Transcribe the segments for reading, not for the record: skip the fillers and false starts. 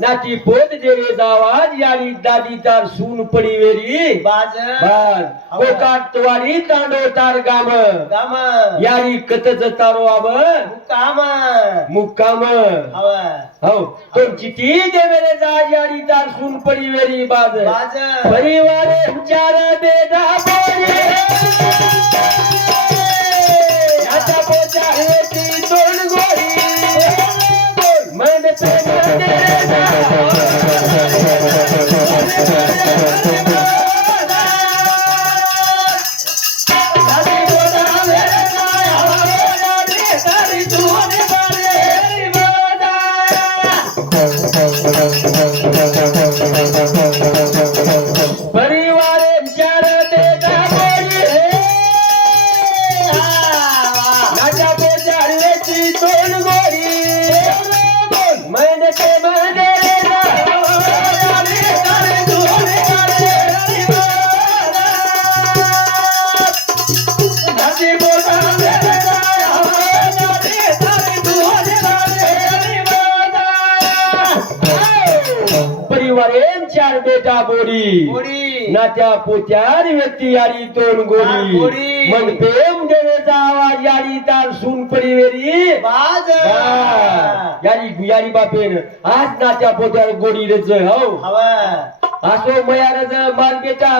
नाती पोत जेवे जावाज यारी दादी तार सून पडी वेरी बाज कोकाट वारी तांडो तार गाम गाम यारी कतज तारो आब मुक्काम मुक्काम हवा हो तुमची ती देवेरे जाज यारी तार सून पडी वेरी बाज बाज परिवारे चार बेटा बोले आता पोचा है ती दोन गोरी मन पे चार बेटा बोडी नात्या पोत्यार व्यक्ती यारी दोन गोडी मन प्रेम देण्याचा आवाज यारी तार सून परिवेरी बाज यारी यारी बापेन आज नात्या पोत्यार गोडी रज हो हवा असो मयारज मार बेटा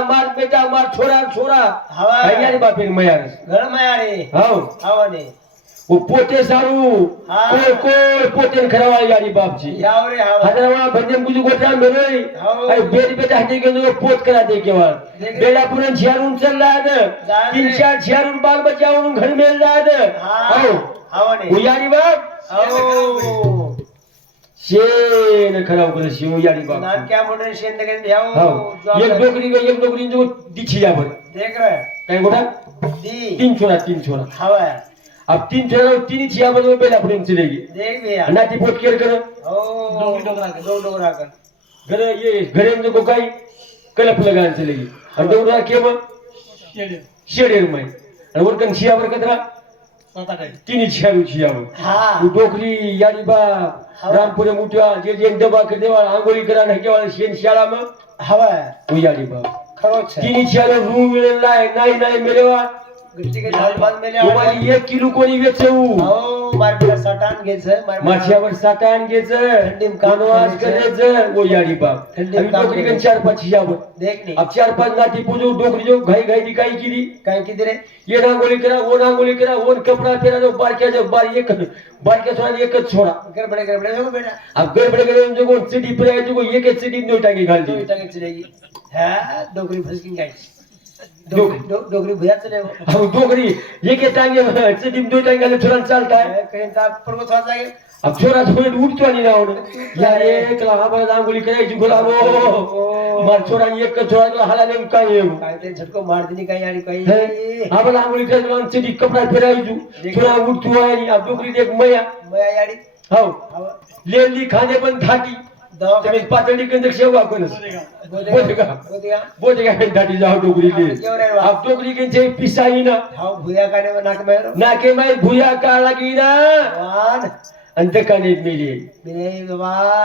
मार छोरा छोरा हवा यारी बापेन मयारज घर मयारे हो हवाने वो पोते सारू कोई कोई पोते खरावा यारी बापजी याव रे हवा हजरावा भंजन कुछ गोटा मेरोई अरे बेटी बेटा हटे के जो पोत करा दे के बाद बेड़ा पुरन छियारून चल रहा है तीन चार छियारून बाल बच्चा उन घर में रहा है आओ हवाने वो यारी बाप आओ शेन खराव करे शिव यारी बाप नाम क्या मोटर शेन देखे ध्याओ हां एक डोकरी जो दिखी जा पर देख रहे काय गोटा दी तीन छोरा हवा अब तीन छोरा तीन छिया बजे बेला पुरन चलेगी देख भैया नाती पोत केर कर ओ डोगरा कर घर ये घरे में को काई कलप लगाने चलेगी और डोगरा के में शेडेर में और वर कन छिया वर कतरा तीन छिया हां वो डोकरी यारी बा रामपुरे मुठा जे डबा के देवा आंगोली करा नहीं के वाले शेन शाला में हवा वो यारी बा खरो छे तीन छिया रूम में लाए नहीं मेरेवा गुट्टी के झाल बांध मेले तुम्हाला 1 किलो कोणी वेचू हो मार्केट साठान घ्यायचं माछ्यावर साठान घ्यायचं थंडीम कानवास करायचं वो यारी बाप थंडीम आणि डोकरी कन 4-5 छियावर देख नी अब 4-5 नाती पूजो डोकरी जो घाई दिखाई की काय की रे ये नांगोली करा वो कपड़ा तेरा जो बारक्या जो बारक्या छोरा एकच छोरा गड़बड़े हो बेटा अब गड़बड़े जो को सिटी पर जो को एक सिटी में टांगी घाल दी टांगे चलेगी हां डोकरी फसकिंग गाइस डोकरी भैया चले अब डोकरी एक टांगे सिटी में 2 टांगे छोरा चलता है कहीं ता पर्वत वाज लागे अब छोरा थोड़े उठतो आणि रावण यार एक लांबा आंगोली करायची गुलाबो मार छोरा एक छोरा हलाले काय ते झटको मार दिनी काय आणि काही आपण आंगोली करायची सिटी कपडा फेरायचू छोरा उठतो आणि अब डोकरी एक मया याडी हो लेली खाने पण थाटी दवाखाने पातळी कंदक शेवा कोणस बोतेगा थाटी जाओ डोकरी ले अब डोकरी के जे पिसाई ना हां भुया काने में नाक में नाके में भुया का लगी ना वान अंतकाने मिले बाबा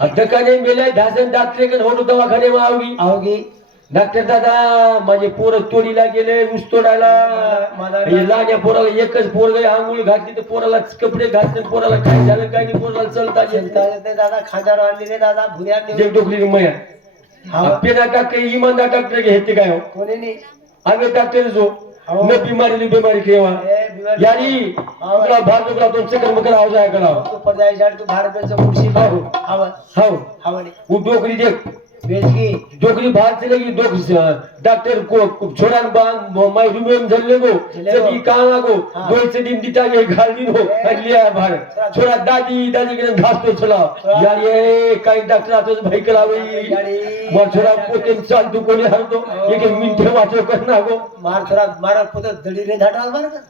अंतकाने मिले धासन डॉक्टर के होतो दवाखाने में आओगी डॉक्टर दादा माझे पोर तोडीला गेले ऊस तोडायला हे लाण्या पोराला एकच पोरग आंघोळ घातली तर पोराला कपडे घातले पोराला काय झालं काय नाही पोराला चलता ते दादा खांद्यावर आणली रे दादा भुऱ्या एक डोकरी मया पेना डॉक्टर इमानदार डॉक्टर के हेते काय हो कोणी नाही आगे डॉक्टर जो न बीमारी केवा यानी तुला भारत तुला दोन चक्कर मकर आवाज आहे करा तू पड़ जाए तू भारत में से कुर्सी हाव हवा हाव हवा ने वो डोकरी देख बेसगी डोकरी बाहर चले गई डॉक्टर को छोड़ा बांग माई रूम झलने को जब कहाँ को दो से दिन दिता ये घाल दिन हो लिया बाहर छोड़ा दादी दादी के घास तो चला यार ये कहीं डॉक्टर आते तो भाई कलावे मार छोड़ा पोते चाल तू कोणी हर तो एक मिनिट वाचो करना को मार थोड़ा मारा पोते दड़ी रे धाटा मार का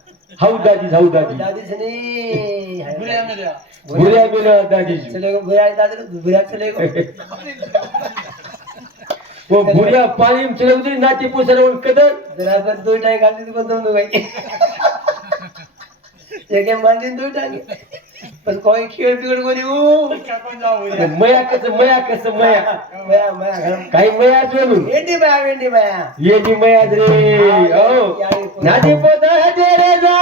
हाउ दादी दादी से नहीं बुढ़िया मिला दादी चले गो बुढ़िया चले गो वो बुढ़िया पानी में चले उतरी नाटी पोसर और कदर जरा पर दो टाइम खाती थी बंद हो गई एक मारती दो टाइम पण कोई खेळ बिघड कोणी मया कसं काही मया जोडून वेंडी माया ये जी मया रे ओ नादी पोता दे रे जा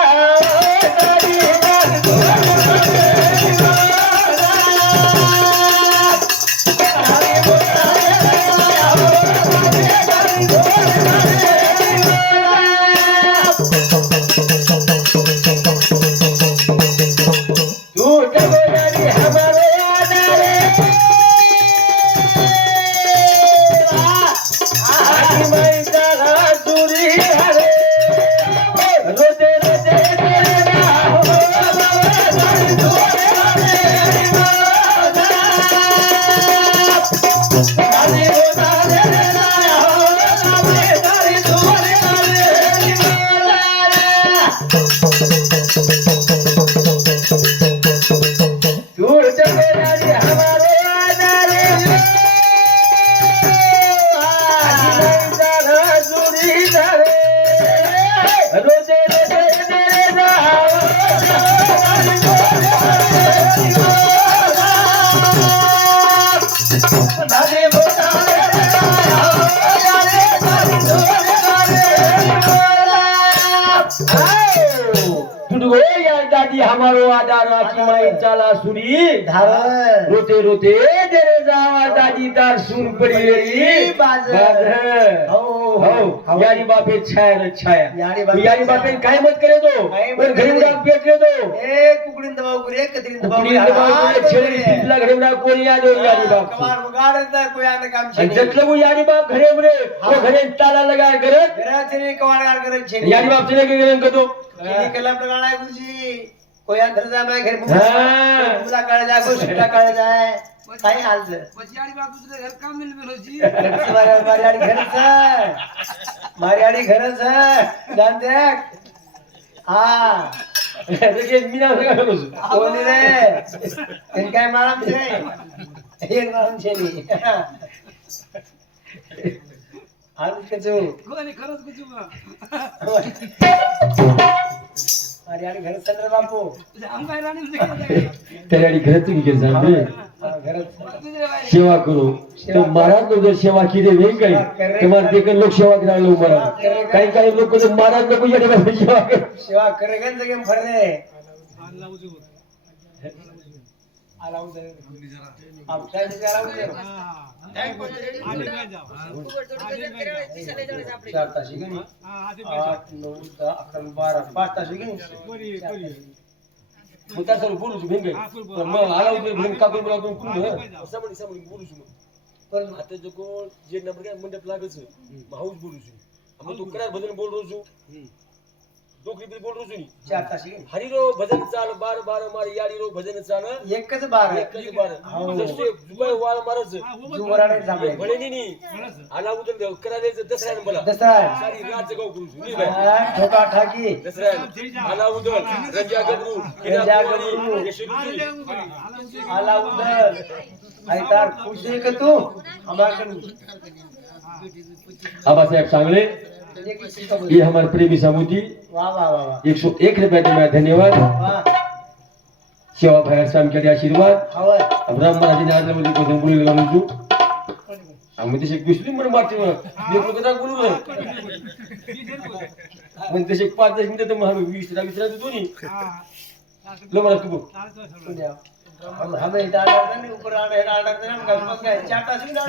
दादी हमारो आधार की माई चाला सुरी धार रोते रोते तेरे जावा दादी तार सुन पड़ी रे हो यारी बापे छाया यारी बापे काय मत करे दो पण घरी उडा पेट रे दो ए कुकडीन दबाव करे कदरीन दबाव करे छेड़ी तितला घरी उडा कोणी आ दो यारी बाप कमार बगाड़ता कोई आने काम छे जतले वो यारी बाप घरे उरे वो घरे ताला लगा घरात घराचे कवाड़ करे छे यारी बाप चले के घरे कदो किनी कला प्रगाणा गुरुजी कोई अंदर जा मैं घर मुला काढ जा को सुट्टा काढ जाय काय हाल पचियाड़ी बाप दूसरे घर काम मिल मिलो जी मारियाडी घरच जान देख हा देखिए मीना लगा करो कोणी रे इन काय मालम छे एक मालम छे नी हाल कजू कोणी खरंच कुचुमा मारियाडी घर चंद्र बापू अंबाई राणी म्हणजे त्यासाठी घरच विकेल सांगते घरच सेवा करो तो महाराज लोग सेवा की रे नहीं कहीं तुम्हारे देख लोग सेवा करा लो महाराज कहीं लोग को महाराज लोग ये देखो सेवा करेगा जगह भर रे आला उधर आप साइड से आला उधर चार तास ही गणी 8 9 10 11 12 5 तास ही गणी मुता सर बोलू तू भेंगे पण मग आला उधर भेंग का बोलू आपण कुंड समोर बोलू छु पण आता जो को जे नंबर काय मंडप लागच माऊस बोलू छु आपण तो करार भजन बोल रो छु डोकरी भी बोल रो छु चार तास ही गणी हरी रो भजन चाल बार बार मारी याडी रो भजन चाल एकच बार जसे जुबाई वाळ मारच जुवराडे जाबे भळेनी नी आला उधर करायचं दसऱ्याने बोला दसरा सारी रात गाव करू छु नी ठोका ठाकी दसऱ्या आला उधर रंजा गबरू आला उधर आयतार खुश है के तू हमारे आबा साहेब सांगले ये हमारे प्रेमी समुदी वाह वाह वाह 101 रुपये में धन्यवाद वाह सेवा भाई साम के आशीर्वाद हवा अब राम महाराज ने आज मुझे को बोलू लगा छु हम तसे कुसली मन मारते देखलो कदा बोलू मन तसे 5 मिनिट तर मग 20 ला दोनी लो मला तू हम हमें डाल ऊपर आड़े डाल देना चाटा से डाल